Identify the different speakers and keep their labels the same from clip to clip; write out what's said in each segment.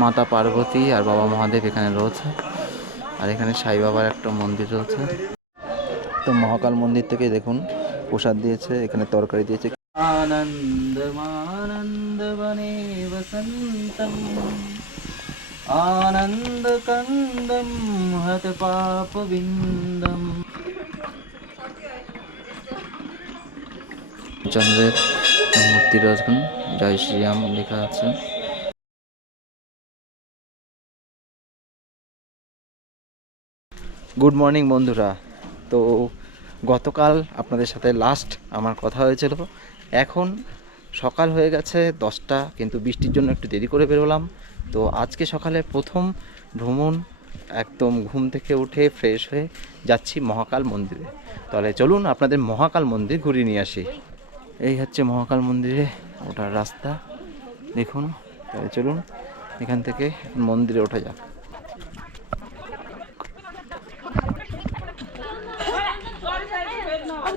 Speaker 1: মাতা পার্বতী আর বাবা মহাদেব এখানে রয়েছে। আর এখানে সাই বাবার একটা মন্দির রয়েছে। তো মহাকাল মন্দির থেকে দেখুন প্রসাদ দিয়েছে এখানে তরকারি দিয়েছে। আনন্দ মানন্দ বনে বসন্তম। আনন্দ কন্দম হত পাপ বিন্দম। চন্দ্রের মূর্তি রয়েছেন জয় শ্রীরাম লেখা আছে। গুড মর্নিং বন্ধুরা। তো গতকাল আপনাদের সাথে লাস্ট আমার কথা হয়েছিল। এখন সকাল হয়ে গেছে দশটা, কিন্তু বৃষ্টির জন্য একটু দেরি করে বেরোলাম। তো আজকে সকালে প্রথম ভ্রমণ, একদম ঘুম থেকে উঠে ফ্রেশ হয়ে যাচ্ছি মহাকাল মন্দিরে। তাহলে চলুন আপনাদের মহাকাল মন্দির ঘুরিয়ে নিয়ে আসি। এই হচ্ছে মহাকাল মন্দিরে ওঠার রাস্তা। দেখুন, তাহলে চলুন এখান থেকে মন্দিরে ওঠা যাক।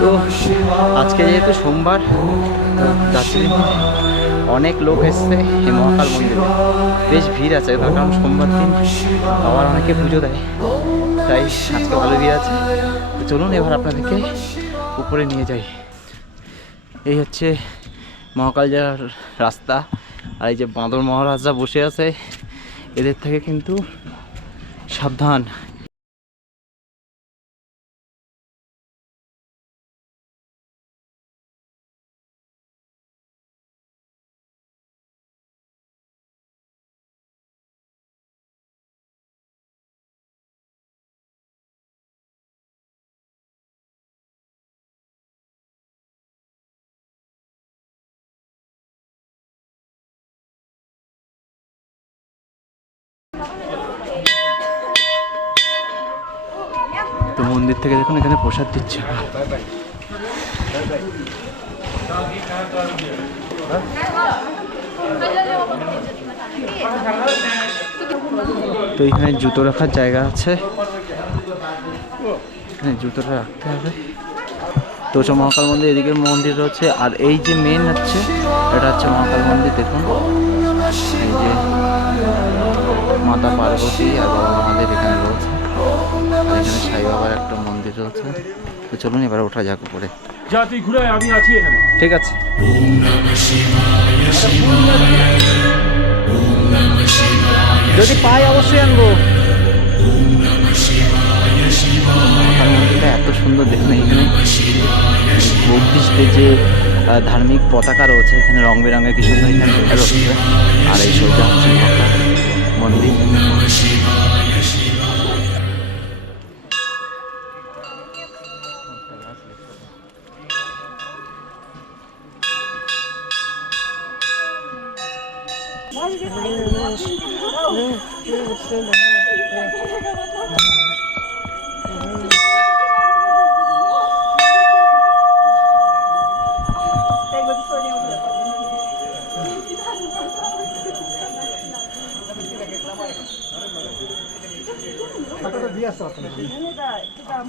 Speaker 1: তো আজকে যেহেতু সোমবার অনেক লোক এসছে এই মহাকাল মন্দিরে। বেশ ভিড় আছে, কারণ সোমবার দিন আবার অনেকে পুজো দেয়। তাই আজকে ভালো ভিড় আছে। চলুন এবার আপনাদেরকে উপরে নিয়ে যাই। এই হচ্ছে মহাকাল যাওয়ার রাস্তা। আর এই যে বাঁদর মহারাজরা বসে আছে, এদের থেকে কিন্তু সাবধান। মন্দির থেকে দেখুন, এখানে প্রসাদ দিচ্ছে। তো এখানে জুতো রাখার জায়গা আছে। এখানে জুতোটা রাখতে হবে। তো হচ্ছে মহাকাল মন্দির, এদিকে মন্দির রয়েছে। আর এই যে মেন হচ্ছে, এটা হচ্ছে মহাকাল মন্দির, দেখুন। এই যে মাতা পার্বতী আর বাবা মহাদেব এখানে এখানে সাই বাবার একটা মন্দির রয়েছে। তো চলুন এবার ওঠা যাক উপরে।
Speaker 2: যা তুই ঘুরে আমি আছি এখানে।
Speaker 1: ঠিক আছে। যদি পাই অবশ্যই আনব। মন্দিরটা এত সুন্দর দেখুন এখানে বুদ্ধিস্টের যে ধার্মিক পতাকা রয়েছে এখানে রং বেরঙের কিছু সুন্দর এখানে রয়েছে আর এই সোজা হচ্ছে মন্দির।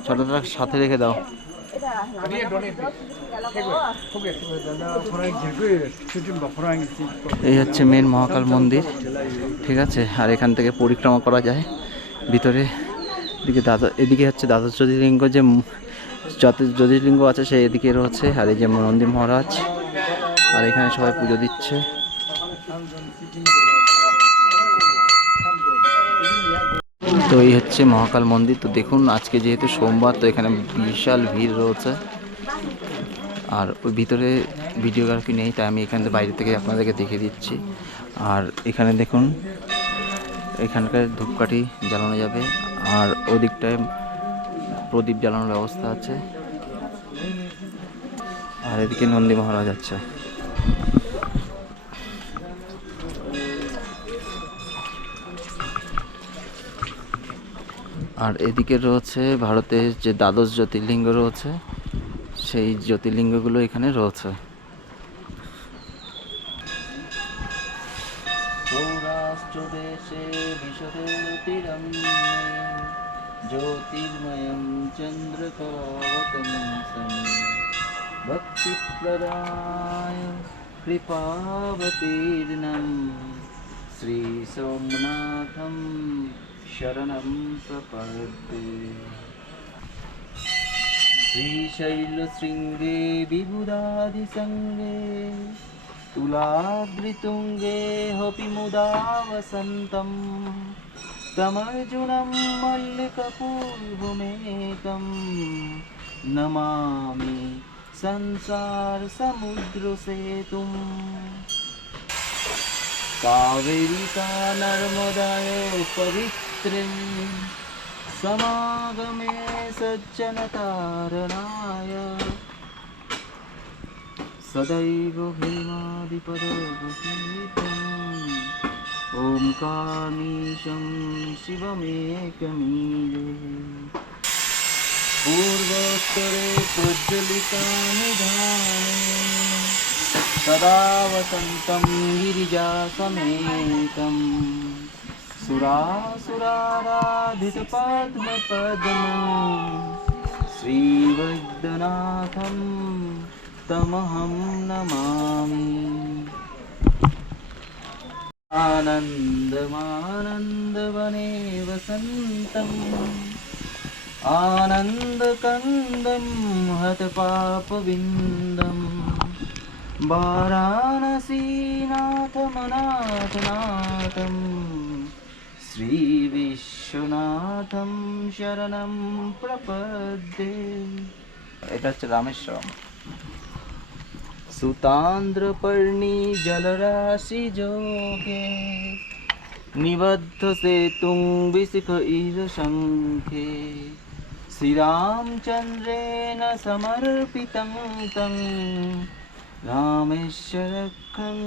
Speaker 1: ছোটটা সাথে রেখে দাও। এই হচ্ছে মেন মহাকাল মন্দির, ঠিক আছে? আর এখান থেকে পরিক্রমা করা যায়। ভিতরে এদিকে দাদা, এদিকে হচ্ছে দ্বাদশ জ্যোতির্লিঙ্গ যে যত জ্যোতির্লিঙ্গ আছে সে এদিকে রয়েছে আর এই যে নন্দী মহারাজ। আর এখানে সবাই পুজো দিচ্ছে। তো এই হচ্ছে মহাকাল মন্দির। তো দেখুন, আজকে যেহেতু সোমবার, তো এখানে বিশাল ভিড় রয়েছে। আর ওই ভিতরে ভিডিওগ্রাফি নেই, তাই আমি এখান থেকে বাইরে থেকে আপনাদেরকে দেখে দিচ্ছি। আর এখানে দেখুন, এখানকার ধূপকাঠি জ্বালানো যাবে। আর ওদিকটায় প্রদীপ জ্বালানোর ব্যবস্থা আছে। আর এদিকে নন্দী মহারাজ আছে। আর এদিকে রয়েছে ভারতের যে দ্বাদশ জ্যোতির্লিঙ্গ রয়েছে, সেই জ্যোতির্লিঙ্গগুলো এখানে রয়েছে। কৃপাবতীর্ণ শ্রী সোমনাথম शरणं प्रपद्ये श्रीशैलशृङ्गे विबुधादिसङ्गे तुलाद्रितुङ्गे हपि मुदा वसन्तं तमर्जुनं मल्लिकपूर्वमेकं नमामि संसारसमुद्रसेतुम् कावेरिका नर्मदाय पवित्रे शास्त्रे समागमे सज्जनतारणाय सदैव हेमादिपदो कामीशं शिवमेकमीय पूर्वोत्तरे प्रज्वलितानिधाने। सदा वसन्तं गिरिजासमेकम्। सुरासुराराधितपद्मपद्मम् श्रीवैद्यनाथं तमहं नमामि। आनन्दमानन्दवने वसन्तम् आनन्दकन्दं हतपापविन्दम् वाराणसीनाथमनाथनाथम्। শ্রীবিশ্বনাথম শরণম প্রপদ্যে। এটা হচ্ছে রামেশ্বরম। সুতান্দ্রপর্ণি জলরাশি যোগে নিবদ্ধ সেতুং বিশিখ ইর শঙ্খে। শ্রীরামচন্দ্রেণ সমর্পিतं तं রামেশ্বরক্ষং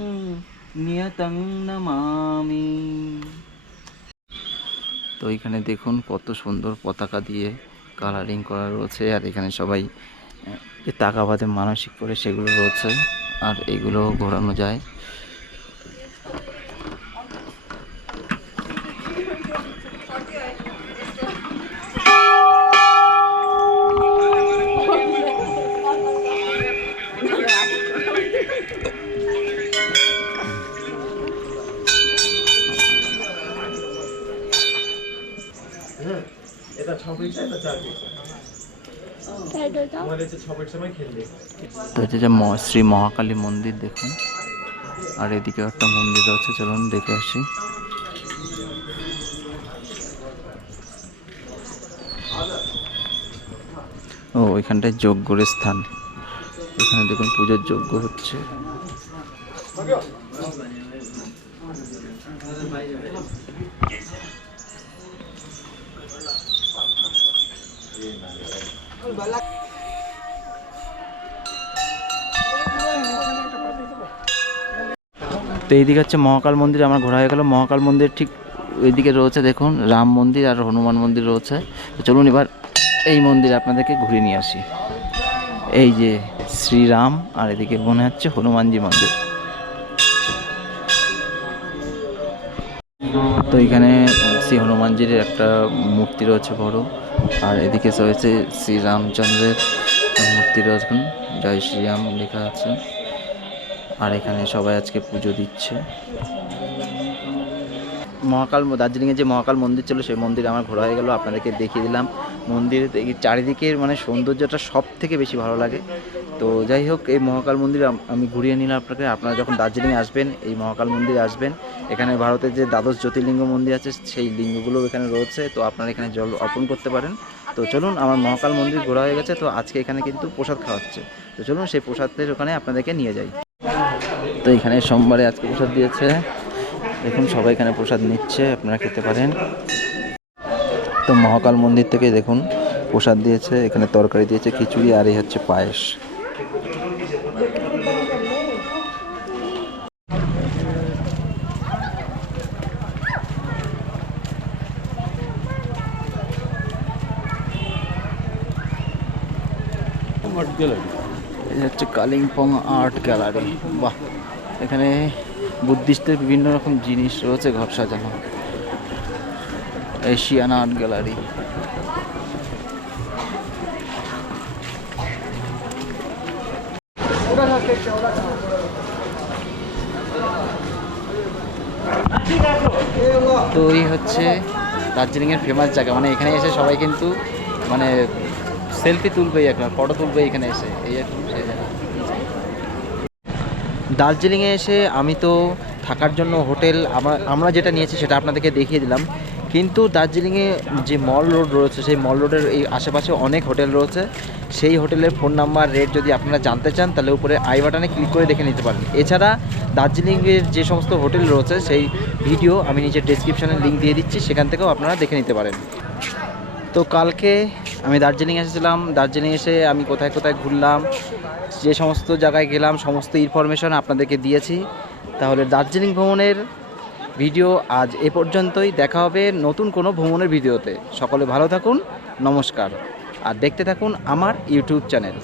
Speaker 1: নিয়তং নমামি। তো এখানে দেখুন কত সুন্দর পতাকা দিয়ে কালারিং করা রয়েছে, আর এখানে সবাই টাকা মানসিক করে সেগুলো রয়েছে, আর এগুলো ঘোরানো যায়।
Speaker 2: হচ্ছে
Speaker 1: তো এটা যে শ্রী মহাকালী মন্দির দেখুন আর এদিকে একটা মন্দির আছে চলুন দেখে আসি। ও ওইখানটায় যজ্ঞর স্থান। এখানে দেখুন পুজোর যজ্ঞ হচ্ছে। তো এইদিকে হচ্ছে মহাকাল মন্দির আমার ঘোরা হয়ে গেল। মহাকাল মন্দির ঠিক ওইদিকে রয়েছে, দেখুন, রাম মন্দির আর হনুমান মন্দির রয়েছে। তো চলুন এবার এই মন্দিরে আপনাদেরকে ঘুরিয়ে নিয়ে আসি। এই যে শ্রীরাম, আর এদিকে মনে হচ্ছে হনুমানজি মন্দির। তো এখানে শ্রী হনুমানজির একটা মূর্তি রয়েছে বড়। আর এদিকে রয়েছে শ্রীরামচন্দ্রের মূর্তি রচন, জয় শ্রীরাম লেখা আছে। আর এখানে সবাই আজকে পুজো দিচ্ছে। মহাকাল দার্জিলিংয়ে যে মহাকাল মন্দির ছিল, সেই মন্দির আমার ঘোরা হয়ে গেল, আপনাদেরকে দেখিয়ে দিলাম। মন্দিরের চারিদিকের মানে সৌন্দর্যটা সব থেকে বেশি ভালো লাগে। তো যাই হোক, এই মহাকাল মন্দির আমি ঘুরিয়ে নিলাম আপনাকে। আপনারা যখন দার্জিলিংয়ে আসবেন, এই মহাকাল মন্দিরে আসবেন। এখানে ভারতের যে দ্বাদশ জ্যোতির্লিঙ্গ মন্দির আছে, সেই লিঙ্গগুলো এখানে রয়েছে। তো আপনারা এখানে জল অর্পণ করতে পারেন। তো চলুন, আমার মহাকাল মন্দির ঘোরা হয়ে গেছে। তো আজকে এখানে কিন্তু প্রসাদ খাওয়াচ্ছে তো চলুন, সেই প্রসাদের ওখানে আপনাদেরকে নিয়ে যাই। তো এখানে সোমবারে আজকে প্রসাদ দিয়েছে। দেখুন সবাই এখানে প্রসাদ নিচ্ছে আপনারা খেতে পারেন। তো মহাকাল মন্দির থেকে দেখুন প্রসাদ দিয়েছে এখানে তরকারি দিয়েছে খিচুড়ি আর এই হচ্ছে পায়েস। এই হচ্ছে কালিম্পং আর্ট গ্যালারি বাহ এখানে বুদ্ধিস্টের বিভিন্ন রকম জিনিস রয়েছে ঘর সাজানো। Asian art gallery. তো এই হচ্ছে দার্জিলিংয়ের ফেমাস জায়গা। মানে এখানে এসে সবাই কিন্তু মানে সেলফি তুলবেই এখন ফটো তুলবে এখানে এসে। এই এখন সেই দার্জিলিংয়ে এসে আমি তো থাকার জন্য হোটেল আমরা যেটা নিয়েছি সেটা আপনাদেরকে দেখিয়ে দিলাম। কিন্তু দার্জিলিংয়ে যে মল রোড রয়েছে, সেই মল রোডের এই আশেপাশে অনেক হোটেল রয়েছে। সেই হোটেলের ফোন নাম্বার, রেট যদি আপনারা জানতে চান, তাহলে উপরে আই বাটনে ক্লিক করে দেখে নিতে পারেন। এছাড়া দার্জিলিংয়ের যে সমস্ত হোটেল রয়েছে, সেই ভিডিও আমি নিচে ডেসক্রিপশানে লিঙ্ক দিয়ে দিচ্ছি, সেখান থেকেও আপনারা দেখে নিতে পারেন। তো কালকে আমি দার্জিলিং এসেছিলাম। দার্জিলিং এসে আমি কোথায় কোথায় ঘুরলাম যে সমস্ত জায়গায় গেলাম, সমস্ত ইনফরমেশন আপনাদেরকে দিয়েছি। তাহলে দার্জিলিং ভ্রমণের ভিডিও আজ এ পর্যন্তই। দেখা হবে নতুন কোনো ভ্রমণের ভিডিওতে সকলে ভালো থাকুন, নমস্কার। আর দেখতে থাকুন আমার ইউটিউব চ্যানেল